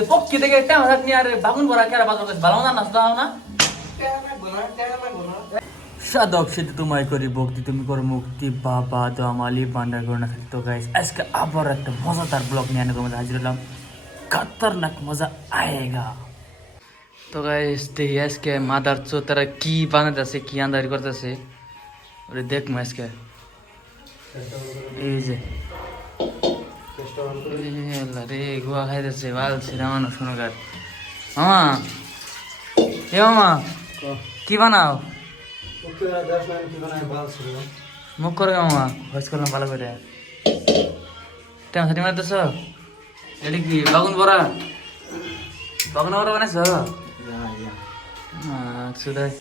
ते पक्की থেকে টাইম হাতনি আর বাগুন বড়া কেরা বাজার কাছে ভালো না নাস্তা দাও না সাদক সেতু তোমায় করি ভক্তি তুমি করো মুক্তি বাবা দমালি বান্ডার করোনা খালি তো গাইস আজকে আবার একটা মজাদার ব্লগ নিয়ে আনে তোমাদের হাজির হলাম खतरनाक मजा आएगा तो गाइस देखिए আজকে মাদার চো তারা কি বানাইতেছে কি আন্দারি করতেছে ওরে দেখ মা আজকে এই যে আল্লাহ রে গোয়া খাইতেছে ভাল ছিরা মানুষ শোনো গার মামা এ মামা কি বানাও মুখ করে মামা ভয়েস করলাম ভালো করে টাইম সাথে মারতেছ এটা কি বাগুন বড়া বানাইছ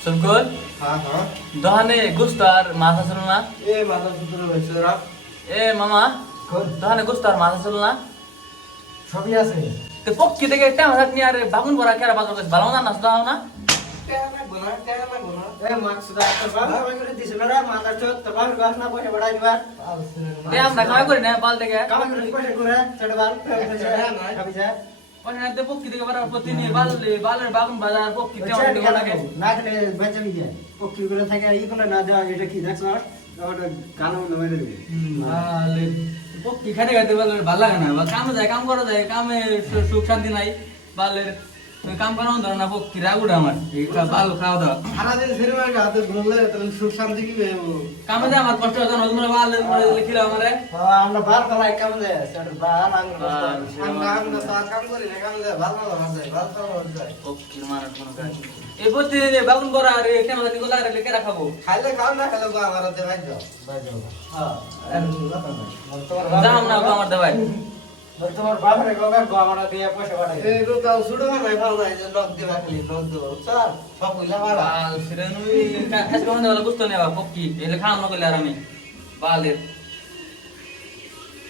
সুলকুল দোকানে গোস্ত আর মাছ আসল না এ মামা দোকানে গোস্ত আর মাছ আসল না সবই আছে তো পক্কি থেকে টাইম হাতনি আর বাগুন বড়া কেরা বাজার কাছে ভালো না নাস্তা দাও না আমরা কামাই করি না বাল থেকে পক্ষি থেকে প্রতিদিন বালের বাগুন বাজার পক্ষি পক্ষি খাটে খাইতে বালের ভালো লাগে না কামে যায় কাম করা যায় কামে সুখ শান্তি নাই বালের কাম করা ধরো না পক্ষি রাগুড়া আমার ভালো খাওয়া দাওয়া সুখ শান্তি কি কামে যায় আমার কষ্ট হতো না তোমরা বাল লিখিলাম আমারে আমরা বার করাই কাম যায় কাম করি না কাম যায় ভালো যায় পক্ষি মারা কোনো কাজ এই প্রতিদিন বাগুন করা আর কেন জানি গোলা রে কেরা খাবো খাইলে খাও না খাইলে আমার হাতে ভাই যাও হ্যাঁ দাম না আমার দেবাই তোমার বাপরে গোগা গো আমরা দিয়ে পয়সা বাড়াই এই রুতাও সুড়ো না ভালো নাই যে লোক দিবা খালি লোক দেব স্যার সব কইলা বাড়া বাল সিরানুই কাজ করতে বলে বুঝতো না বাবা পক্ষি এলে খাওয়া না কইলে আর আমি বালের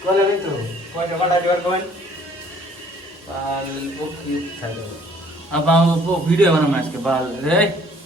কলে নেই তো পয়সা বাড়াই দিবার কোন বাল পক্ষি ছাড়ো আবা ভিডিও বানাবো আজকে বাল রে